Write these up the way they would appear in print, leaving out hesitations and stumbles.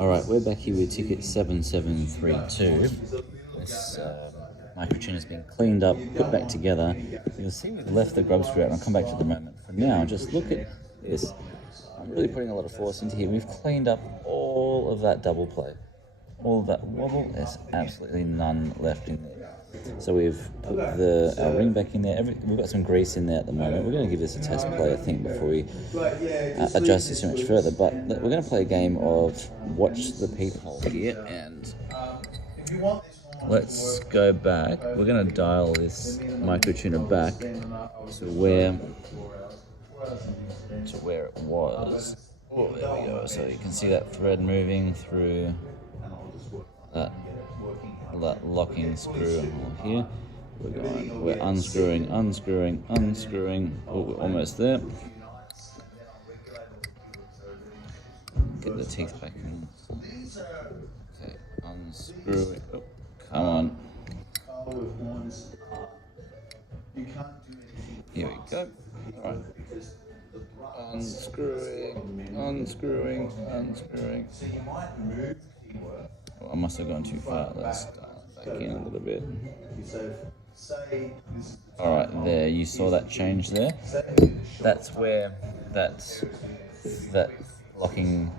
Alright, we're back here with ticket 7732. This microtuner has been cleaned up, put back together. You'll see we've left the grub screw out, and I'll come back to the moment. For now, just look at this. I'm really putting a lot of force into here. We've cleaned up all of that double play. All of that wobble, there's absolutely none left in there. So we've put our ring back in there. We've got some grease in there at the moment. We're going to give this a test play, I think, before we adjust this too much further. But we're going to play a game of watch the peephole here, and let's go back. We're going to dial this microtuner back to where it was. Oh, there we go. So you can see that thread moving through that locking screw here. We're unscrewing. Oh, we're almost there. Get the teeth back in. Okay, unscrew it. Oh, come on. Here we go. All right. Unscrewing. Oh, I must have gone too far. Let's dial it back in a little bit. All right, there. You saw that change there. That's where that locking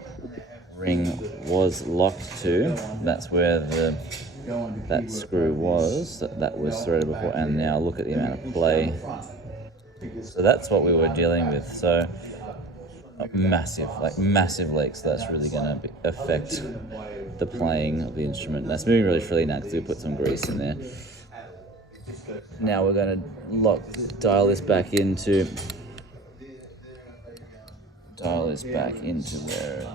ring was locked to. That's where that screw was. That was threaded before, and now look at the amount of play. So that's what we were dealing with. So massive leaks. That's really going to affect the playing of the instrument. That's moving really freely now because we put some grease in there. Now we're going to dial this back into where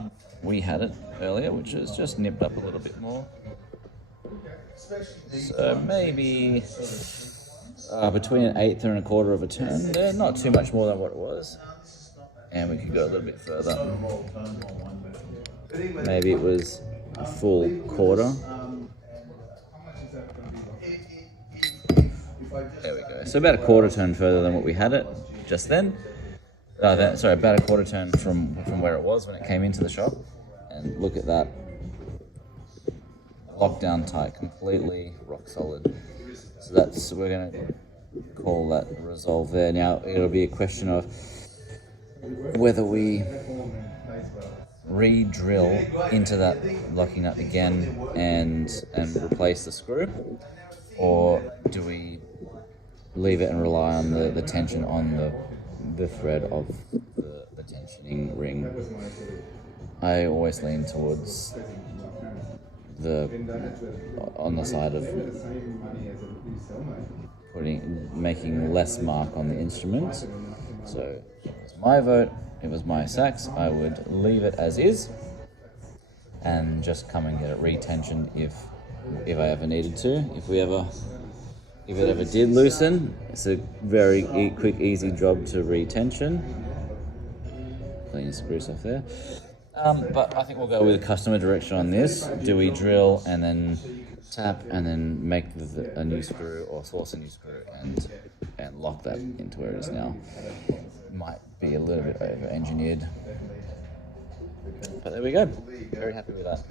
we had it earlier, which is just nipped up a little bit more. So maybe between an eighth and a quarter of a turn there, not too much more than what it was. And we could go a little bit further. Maybe it was a full quarter. There we go. So about a quarter turn further than what we had it just then. About a quarter turn from where it was when it came into the shop. And look at that. Locked down tight, completely rock solid. So we're going to call that resolve there. Now it'll be a question of whether we re-drill into that locking nut again and replace the screw, or do we leave it and rely on the tension on the thread of the tensioning ring. I always lean towards on the side of making less mark on the instrument. So it was my vote, it was my sax. I would leave it as is and just come and get it retensioned if I ever needed to. If it ever did loosen, it's a very quick, easy job to retension. Clean screw stuff there. But I think we'll go with customer direction on this. Do we drill and then tap and then make a new screw, or source a new screw and lock that into where it is now? Might be a little bit over-engineered. But there we go. Very happy with that.